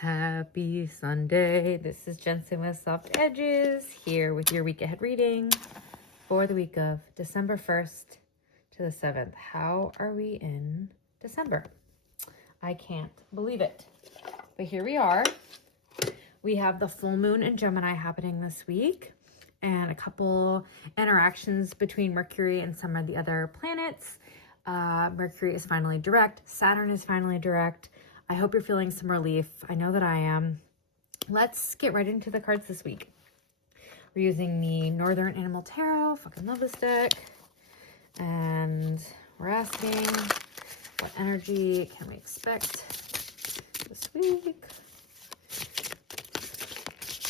Happy Sunday. This is Jensen with Soft Edges here with your week ahead reading for the week of December 1st to the 7th. How are we in December? I can't believe it. But here we are. We have the full moon in Gemini happening this week and a couple interactions between Mercury and some of the other planets. Mercury is finally direct. Saturn is finally direct. I hope you're feeling some relief. I know that I am. Let's get right into the cards this week. We're using the Northern Animal Tarot. Fucking love this deck. And we're asking, what energy can we expect this week?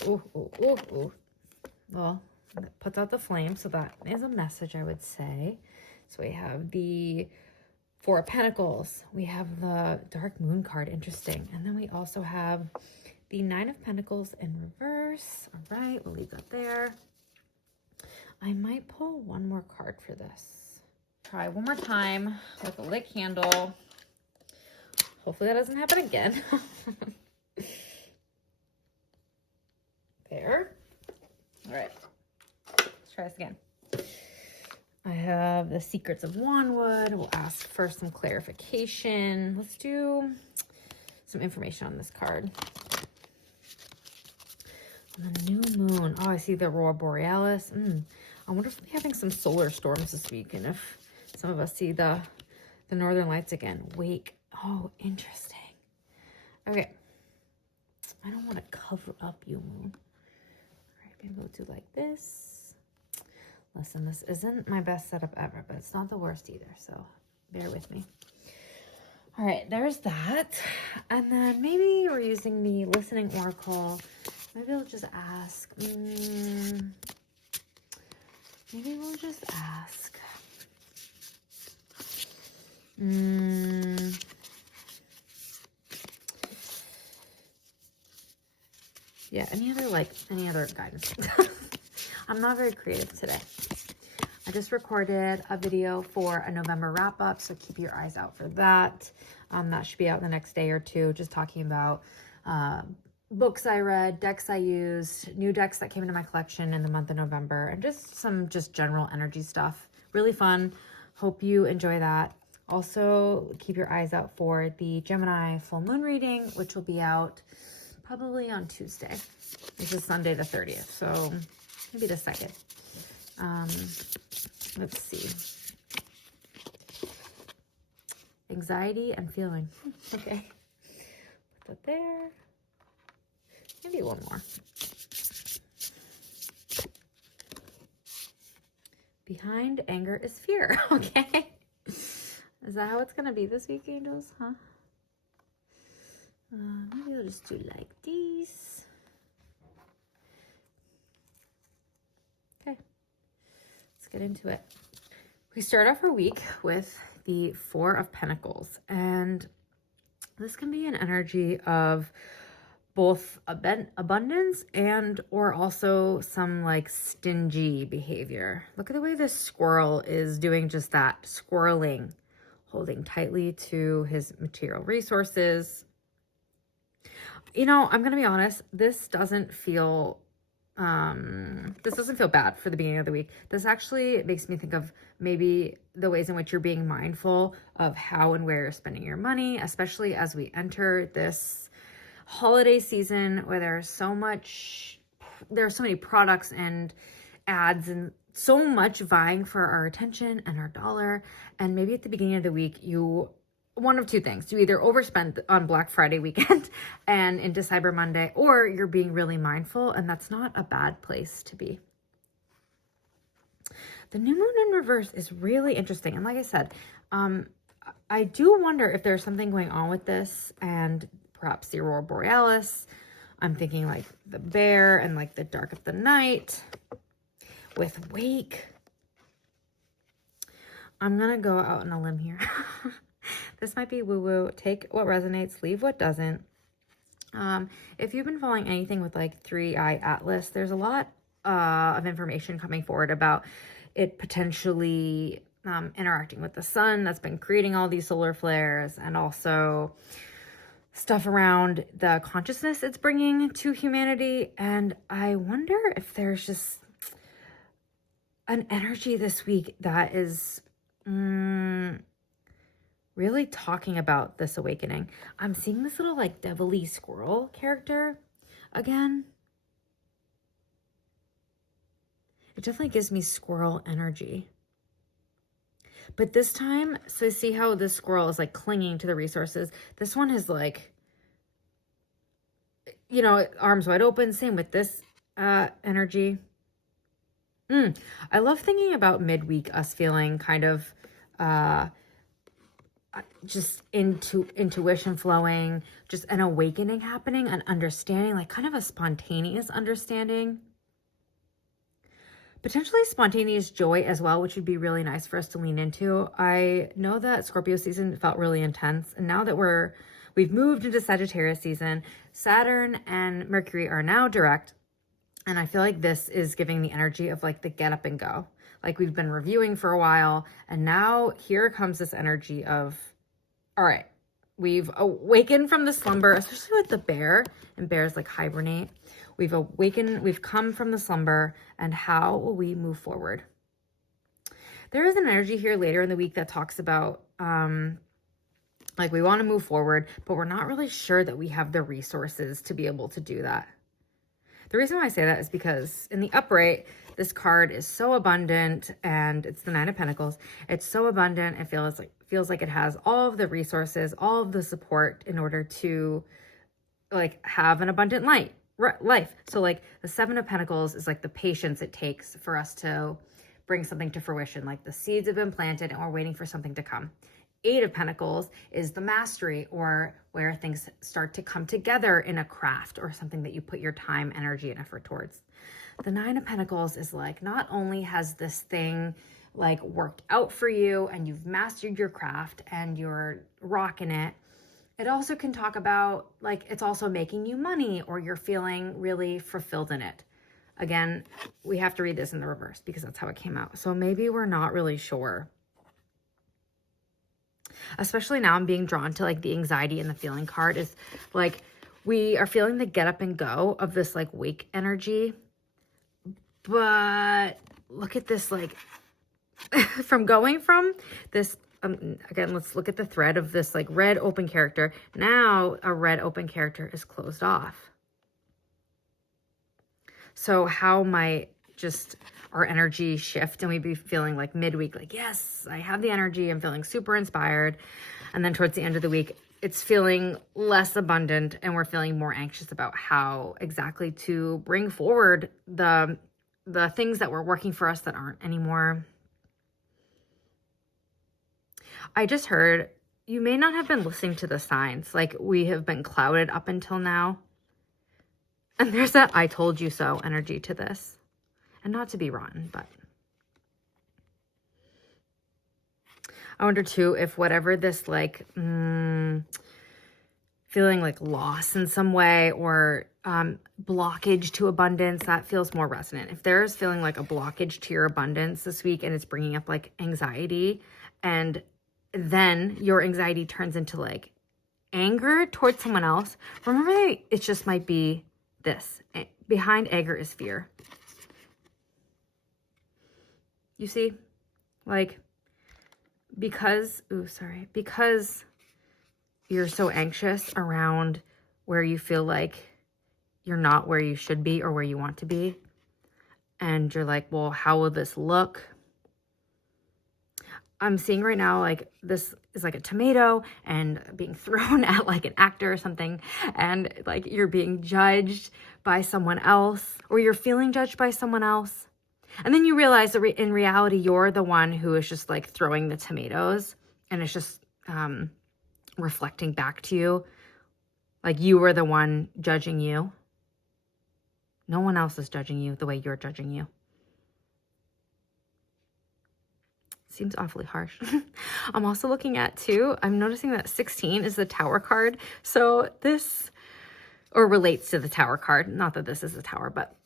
Ooh. Well, that puts out the flame, so that is a message, I would say. So we have the Four of Pentacles. We have the Dark Moon card. Interesting. And then we also have the Nine of Pentacles in reverse. All right, we'll leave that there. I might pull one more card for this. Try one more time with a lit candle. Hopefully that doesn't happen again. There. All right. Let's try this again. I have the Secrets of Wanwood. We'll ask for some clarification. Let's do some information on this card. And the new moon. Oh, I see the Aurora Borealis. I wonder if we'll be having some solar storms this week, and if some of us see the Northern Lights again. Wake. Oh, interesting. Okay. I don't want to cover up you, moon. All right, maybe we'll do like this. Listen, this isn't my best setup ever, but it's not the worst either, so bear with me. All right, there's that. And then maybe we're using the Listening Oracle. Maybe we'll just ask. Maybe we'll just ask. Yeah, any other guidance. I'm not very creative today. I just recorded a video for a November wrap up, so keep your eyes out for that. That should be out the next day or two, just talking about books I read, decks I used, new decks that came into my collection in the month of November, and just some general energy stuff. Really fun. Hope you enjoy that. Also, keep your eyes out for the Gemini full moon reading, which will be out probably on Tuesday. This is Sunday the 30th, so maybe the 2nd. Let's see. Anxiety and feeling. Okay. Put that there. Maybe one more. Behind anger is fear. Okay. Is that how it's going to be this week, angels? Huh? Maybe we'll just do like these. Okay. Let's get into it. We start off our week with the Four of Pentacles, and this can be an energy of both abundance and or also some like stingy behavior. Look at the way this squirrel is doing just that, squirreling, holding tightly to his material resources. You know, I'm gonna be honest, this doesn't feel bad for the beginning of the week. This actually makes me think of maybe the ways in which you're being mindful of how and where you're spending your money, especially as we enter this holiday season where there are so many products and ads and so much vying for our attention and our dollar. And maybe at the beginning of the week, one of two things. You either overspend on Black Friday weekend and into Cyber Monday, or you're being really mindful, and that's not a bad place to be. The new moon in reverse is really interesting. And like I said, I do wonder if there's something going on with this and perhaps the Aurora Borealis. I'm thinking like the bear and like the dark of the night with wake. I'm going to go out on a limb here. This might be woo-woo. Take what resonates, leave what doesn't. If you've been following anything with like 3i Atlas, there's a lot of information coming forward about it potentially interacting with the sun that's been creating all these solar flares, and also stuff around the consciousness it's bringing to humanity. And I wonder if there's just an energy this week that is really talking about this awakening. I'm seeing this little like devilly squirrel character again. It definitely gives me squirrel energy. But this time, so see how this squirrel is like clinging to the resources. This one is like, you know, arms wide open. Same with this energy. I love thinking about midweek, us feeling kind of just intuition flowing, just an awakening happening, an understanding, like kind of a spontaneous understanding. Potentially spontaneous joy as well, which would be really nice for us to lean into. I know that Scorpio season felt really intense, and now that we've moved into Sagittarius season, Saturn and Mercury are now direct, and I feel like this is giving the energy of like the get up and go. Like we've been reviewing for a while, and now here comes this energy of, all right, we've awakened from the slumber, especially with the bear, and bears like hibernate. We've awakened, we've come from the slumber, and how will we move forward? There is an energy here later in the week that talks about, like we want to move forward, but we're not really sure that we have the resources to be able to do that. The reason why I say that is because in the upright, this card is so abundant, and it's the Nine of Pentacles. It's so abundant. It feels like it has all of the resources, all of the support in order to like have an abundant life. So like the Seven of Pentacles is like the patience it takes for us to bring something to fruition. Like the seeds have been planted and we're waiting for something to come. Eight of Pentacles is the mastery, or where things start to come together in a craft or something that you put your time, energy, and effort towards. The Nine of Pentacles is like, not only has this thing like worked out for you and you've mastered your craft and you're rocking it, it also can talk about like it's also making you money, or you're feeling really fulfilled in it. Again, we have to read this in the reverse because that's how it came out. So maybe we're not really sure. Especially now I'm being drawn to like the anxiety and the feeling card is like we are feeling the get up and go of this like wake energy. But look at this, like from going from this, again, let's look at the thread of this like red open character. Now a red open character is closed off. So how might just our energy shift and we be feeling like midweek, like, yes, I have the energy, I'm feeling super inspired. And then towards the end of the week, it's feeling less abundant and we're feeling more anxious about how exactly to bring forward the things that were working for us that aren't anymore. I just heard you may not have been listening to the signs. Like we have been clouded up until now. And there's that I told you so energy to this. And not to be rotten, but I wonder too if whatever this like feeling like loss in some way or blockage to abundance, that feels more resonant. If there's feeling like a blockage to your abundance this week and it's bringing up like anxiety, and then your anxiety turns into like anger towards someone else, remember that it just might be this. Behind anger is fear. You see, like, because you're so anxious around where you feel like you're not where you should be or where you want to be. And you're like, well, how will this look? I'm seeing right now, like, this is like a tomato and being thrown at like an actor or something. And like, you're being judged by someone else, or you're feeling judged by someone else. And then you realize that in reality, you're the one who is just like throwing the tomatoes, and it's just reflecting back to you. Like you were the one judging you. No one else is judging you the way you're judging you. Seems awfully harsh. I'm also looking at too, I'm noticing that 16 is the Tower card. So this, or relates to the Tower card. Not that this is the Tower, but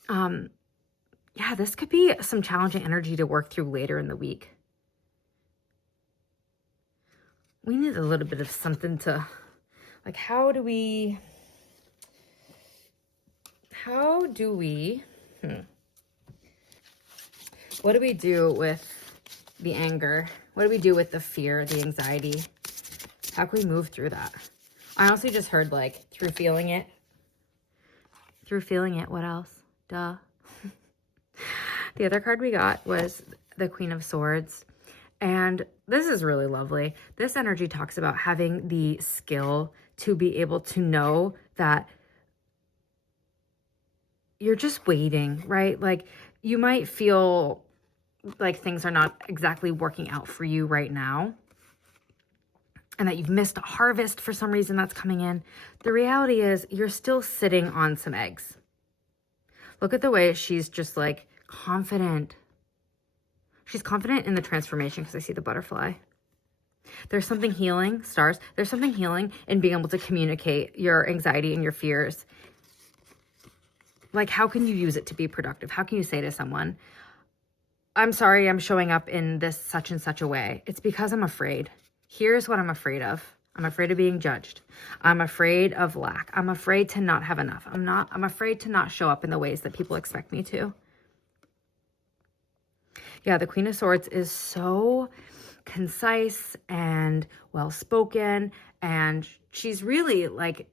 yeah, this could be some challenging energy to work through later in the week. We need a little bit of something to Like, how do we, what do we do with the anger? What do we do with the fear, the anxiety? How can we move through that? I honestly just heard like through feeling it. Through feeling it, what else? Duh. The other card we got was the Queen of Swords. And this is really lovely. This energy talks about having the skill to be able to know that you're just waiting, right? Like you might feel like things are not exactly working out for you right now, and that you've missed a harvest for some reason that's coming in. The reality is you're still sitting on some eggs. Look at the way she's just like confident. She's confident in the transformation because I see the butterfly. There's something healing, stars. There's something healing in being able to communicate your anxiety and your fears. Like, how can you use it to be productive? How can you say to someone, I'm sorry I'm showing up in this such and such a way. It's because I'm afraid. Here's what I'm afraid of. I'm afraid of being judged. I'm afraid of lack. I'm afraid to not have enough. I'm afraid to not show up in the ways that people expect me to. Yeah, the Queen of Swords is so concise and well-spoken, and she's really like,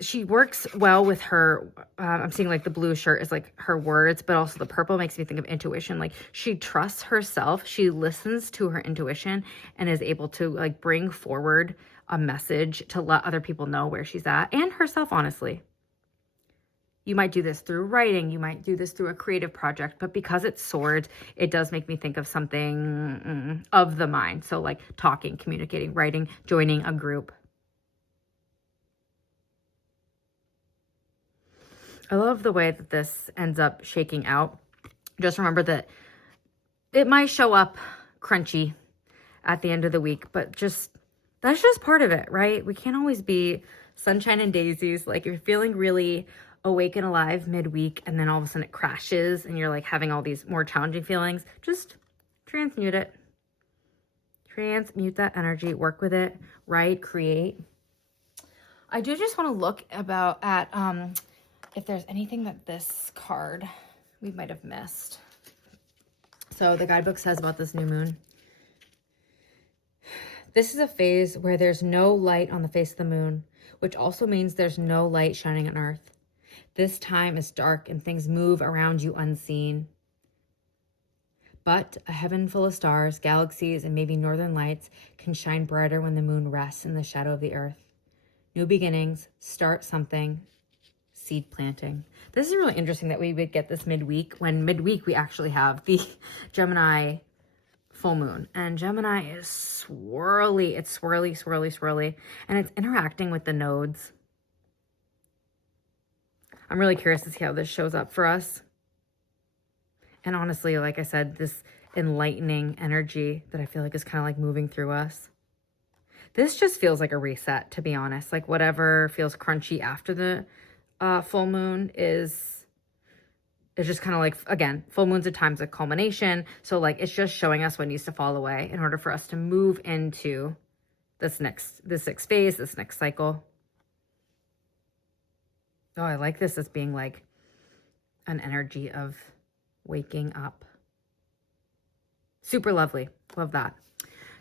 she works well with her, I'm seeing like the blue shirt is like her words, but also the purple makes me think of intuition. Like she trusts herself, she listens to her intuition and is able to like bring forward a message to let other people know where she's at, and herself, honestly. You might do this through writing, you might do this through a creative project, but because it's swords, it does make me think of something of the mind. So like talking, communicating, writing, joining a group. I love the way that this ends up shaking out. Just remember that it might show up crunchy at the end of the week, but that's just part of it, right? We can't always be sunshine and daisies. Like if you're feeling really awake and alive midweek and then all of a sudden it crashes and you're like having all these more challenging feelings, just transmute it. Transmute that energy, work with it, write, create. I do just want to look at if there's anything that this card we might have missed. So the guidebook says about this new moon. This is a phase where there's no light on the face of the moon, which also means there's no light shining on Earth. This time is dark and things move around you unseen. But a heaven full of stars, galaxies, and maybe northern lights can shine brighter when the moon rests in the shadow of the Earth. New beginnings, start something, seed planting. This is really interesting that we would get this midweek, when midweek we actually have the Gemini full moon. And Gemini is swirly. It's swirly, swirly, swirly. And it's interacting with the nodes. I'm really curious to see how this shows up for us. And honestly, like I said, this enlightening energy that I feel like is kind of like moving through us. This just feels like a reset, to be honest. Like whatever feels crunchy after the full moon is just kind of like, again, full moon's at times a culmination. So like it's just showing us what needs to fall away in order for us to move into this next phase, this next cycle. Oh, I like this as being like an energy of waking up. Super lovely. Love that.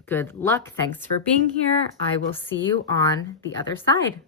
Good luck. Thanks for being here. I will see you on the other side.